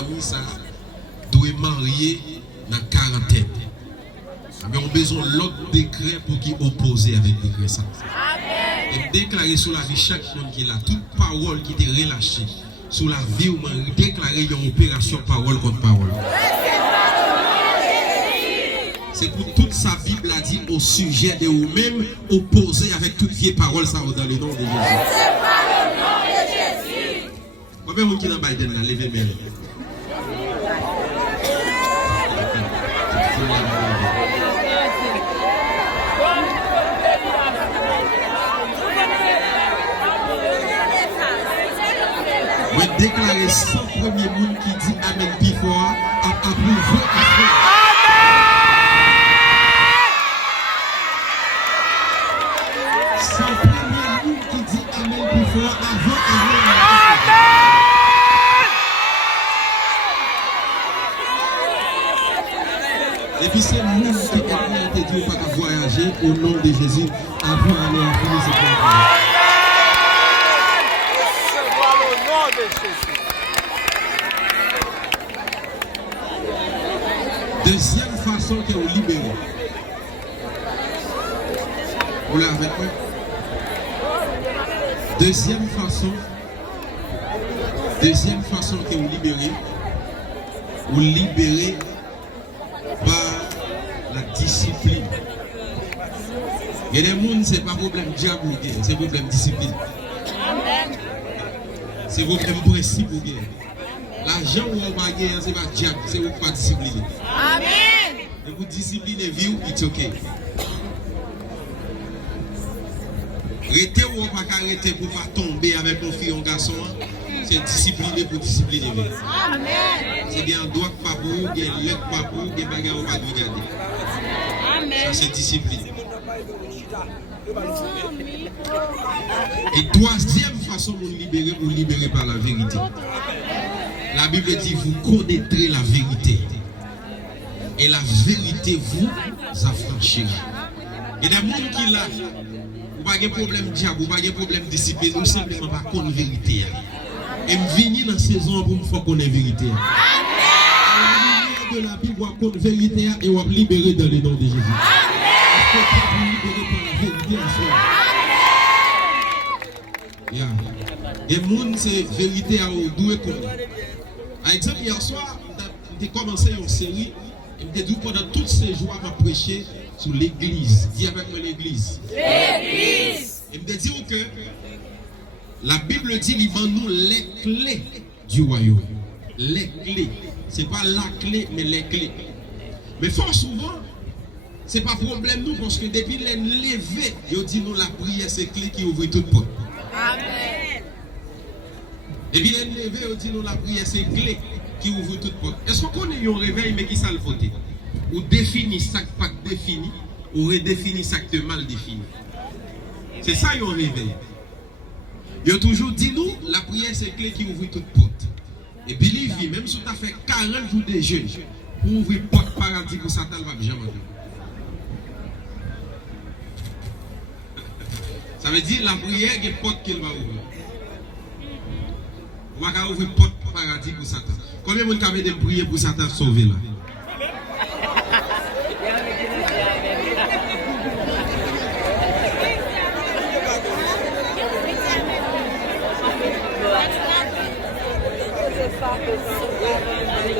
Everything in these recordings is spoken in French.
famille ça doit marier dans la quarantaine. Mais on a besoin de l'autre décret pour qui opposer avec le décret ça. Et déclarer sur la vie chaque monde qui a toute parole qui est relâchée sur la vie ou déclarer une opération parole contre parole. C'est pour toute sa Bible a dit au sujet de vous-même opposer avec toute vieille parole ça dans le nom de Jésus. Combien de gens qui sont dans Biden là, levez les mains. Je déclare 100 premiers monde qui dit Amen plus fort à approuver à et puis c'est nous qui avons été Dieu pour voyager au nom de Jésus avant d'aller à finir ce programme. Au nom de Jésus. Deuxième façon que vous libérez. Vous l'avez avec moi? Deuxième façon que vous libérez par la discipline. Il y a des gens, ce n'est pas problème diable, c'est problème discipline. C'est problème principe. L'argent où on va gagner, ce n'est pas diable, c'est vous pas discipliner. Amen. Et vous disciplinez vie, it's okay. Rester ou pas arrêter pour ne pas tomber avec mon fille ou un garçon, c'est discipliner pour discipliner. Amen. C'est bien un doigt pas pour vous, bien un l'autre pas pour vous, bien bagarre ou pas de regarder. Amen. Ça c'est discipline. Et troisième façon de vous libérer par la vérité. La Bible dit vous connaîtrez la vérité. Et la vérité vous affranchira. Et des gens qui là, vous n'avez pas de problème diable, vous n'avez pas de problème discipline, nous simplement pas connaître la vérité. Et me venir dans la saison pour me faire connaître la vérité. À la lumière de la Bible, vous connaître la vérité et vous libérer dans le nom de Jésus. Est-ce que vous libérer par la vérité en soi? Et le monde, c'est vérité à vous douer comme. Par exemple, hier soir, j'ai commencé une série et je dit pendant tous ces jours, je vais prêcher sur l'église. Dis avec moi l'église. L'église. Et je dis que la Bible dit qu'il vend nous les clés du royaume. Les clés. Ce n'est pas la clé, mais les clés. Mais fort souvent, ce n'est pas problème nous parce que depuis les levés, ils disent nous la prière, c'est clé qui ouvre toute porte. Amen. Depuis les levés, ils disent nous la prière, c'est clé qui ouvre toute porte. Est-ce qu'on connaît un réveil, mais qui ça le faut? Ou définit ça qui pas défini, ou redéfinit ça qui est mal défini. C'est ça un réveil. Il a toujours dit nous, la prière c'est clé qui ouvre toute porte. Et believe me, même si tu as fait 40 jours de jeûne, pour ouvrir porte paradis pour Satan, il va jamais. Ça veut dire la prière est porte qu'il va ouvrir. On va ouvrir porte paradis pour Satan. Combien de gens ont prié pour Satan sauver là?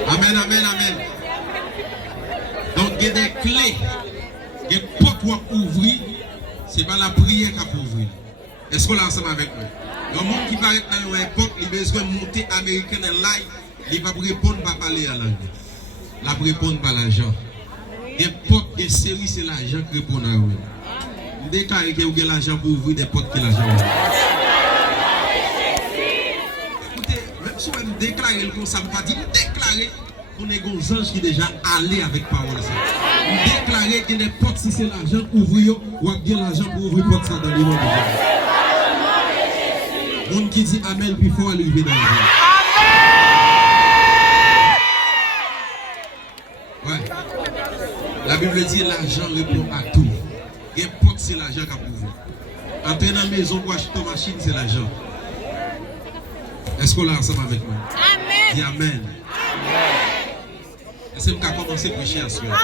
Amen, amen, amen. Donc, il y a des clés, il y a des portes à ouvrir, ce n'est pas la prière qui a ouvrir. Est-ce qu'on est ensemble avec nous? Le monde qui va être dans une porte, il a besoin de monter américain en live, il va répondre, pas parler à l'anglais. Il va répondre par l'argent. Des portes, des séries, c'est l'argent qui répond à vous. Vous déclarez que vous avez l'argent pour ouvrir des portes qui l'argent. Si on déclare comme ça, on va dire déclarer qu'on est des anges qui déjà allé avec parole. On déclarer que les portes, si c'est l'argent, ouvrir, ou bien l'argent pour ouvrir porte ça dans le nom de Jésus. Monde qui dit Amen, puis il faut aller dans le Amen. Ouais. La Bible dit l'argent répond à tout. Les portes, c'est l'argent qui a ouvert. Entrer dans la maison pour acheter une machine, c'est l'argent. Est-ce qu'on l'a ensemble avec moi? Amen. Dis Amen. c'est que je commencé à prêcher à ce moment.